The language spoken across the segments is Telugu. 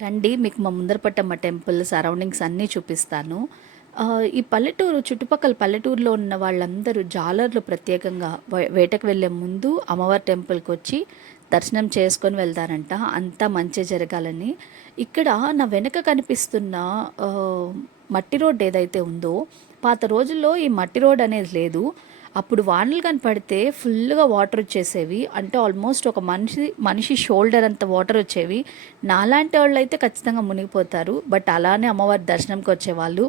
రండి, మీకు మా ముందరపట్టమ్మ టెంపుల్ సరౌండింగ్స్ అన్నీ చూపిస్తాను. ఈ పల్లెటూరు చుట్టుపక్కల పల్లెటూరులో ఉన్న వాళ్ళందరూ జాలర్లు ప్రత్యేకంగా వేటకు వెళ్ళే ముందు అమ్మవారి టెంపుల్‌కొచ్చి దర్శనం చేసుకొని వెళ్తారంట. అంతా మంచే జరగాలని. ఇక్కడ నా వెనక కనిపిస్తున్న ఆహ్, మట్టి రోడ్ ఏదైతే ఉందో, పాత రోజుల్లో ఈ మట్టి రోడ్ అనేది లేదు. అప్పుడు వానలు గాని పడితే ఫుల్‌గా వాటర్ వచ్చేసేవి. అంటే ఆల్మోస్ట్ ఒక మనిషి షోల్డర్ అంత వాటర్ వచ్చేవి. నాలాంటి వాళ్ళైతే ఖచ్చితంగా మునిగిపోతారు. బట్ అలానే అమ్మవారి దర్శనంకి వచ్చేవాళ్ళు.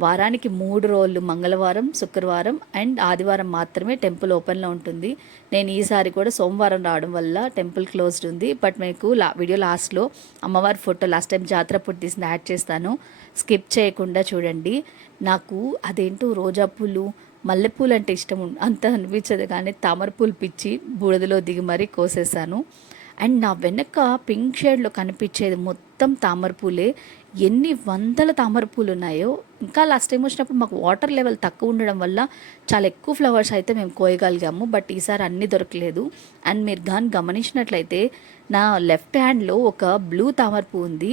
వారానికి 3 రోజులు మంగళవారం, శుక్రవారం అండ్ ఆదివారం మాత్రమే టెంపుల్ ఓపెన్‌లో ఉంటుంది. నేను ఈసారి కూడా సోమవారం రావడం వల్ల టెంపుల్ క్లోజ్డ్ ఉంది. బట్ మీకు వీడియో లాస్ట్‌లో అమ్మవారి ఫోటో లాస్ట్ టైం జాతరప్పుడు తీసింది యాడ్ చేస్తాను. స్కిప్ చేయకుండా చూడండి. నాకు అదేంటో రోజా పూలు, మల్లెపూలు అంటే ఇష్టం అంత అనిపించదు, కానీ తామరపూలు పిచ్చి బూడిదలో దిగి మరీ కోసేసాను. అండ్ నా వెనక పింక్ షేడ్లో కనిపించేది మొత్తం తామరపూలే. ఎన్ని వందల తామరపూలు ఉన్నాయో. ఇంకా లాస్ట్ టైం వచ్చినప్పుడు మాకు వాటర్ లెవెల్ తక్కువ ఉండడం వల్ల చాలా ఎక్కువ ఫ్లవర్స్ అయితే మేము కోయగలిగాము. బట్ ఈసారి అన్నీ దొరకలేదు. అండ్ మీరు కానీ గమనించినట్లయితే నా లెఫ్ట్ హ్యాండ్లో ఒక బ్లూ తామరపు ఉంది.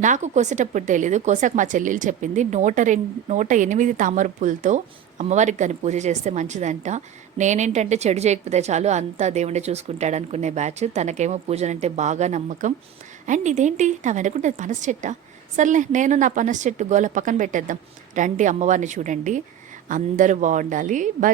నాకు కోసేటప్పుడు తెలీదు, కోసాక మా చెల్లెలు చెప్పింది 108 తామర పూలతో అమ్మవారికి కానీ పూజ చేస్తే మంచిదంట. నేనేంటంటే చెడు చేయకపోతే చాలు అంతా దేవుడే చూసుకుంటాడు అనుకునే బ్యాచ్. తనకేమో పూజలంటే బాగా నమ్మకం. అండ్ ఇదేంటి నా వెనకుంటే పనస చెట్టా? సర్లే, నేను నా పనస చెట్టు గోల పక్కన పెట్టేద్దాం. రండి, అమ్మవారిని చూడండి. అందరూ బాగుండాలి. బాయ్.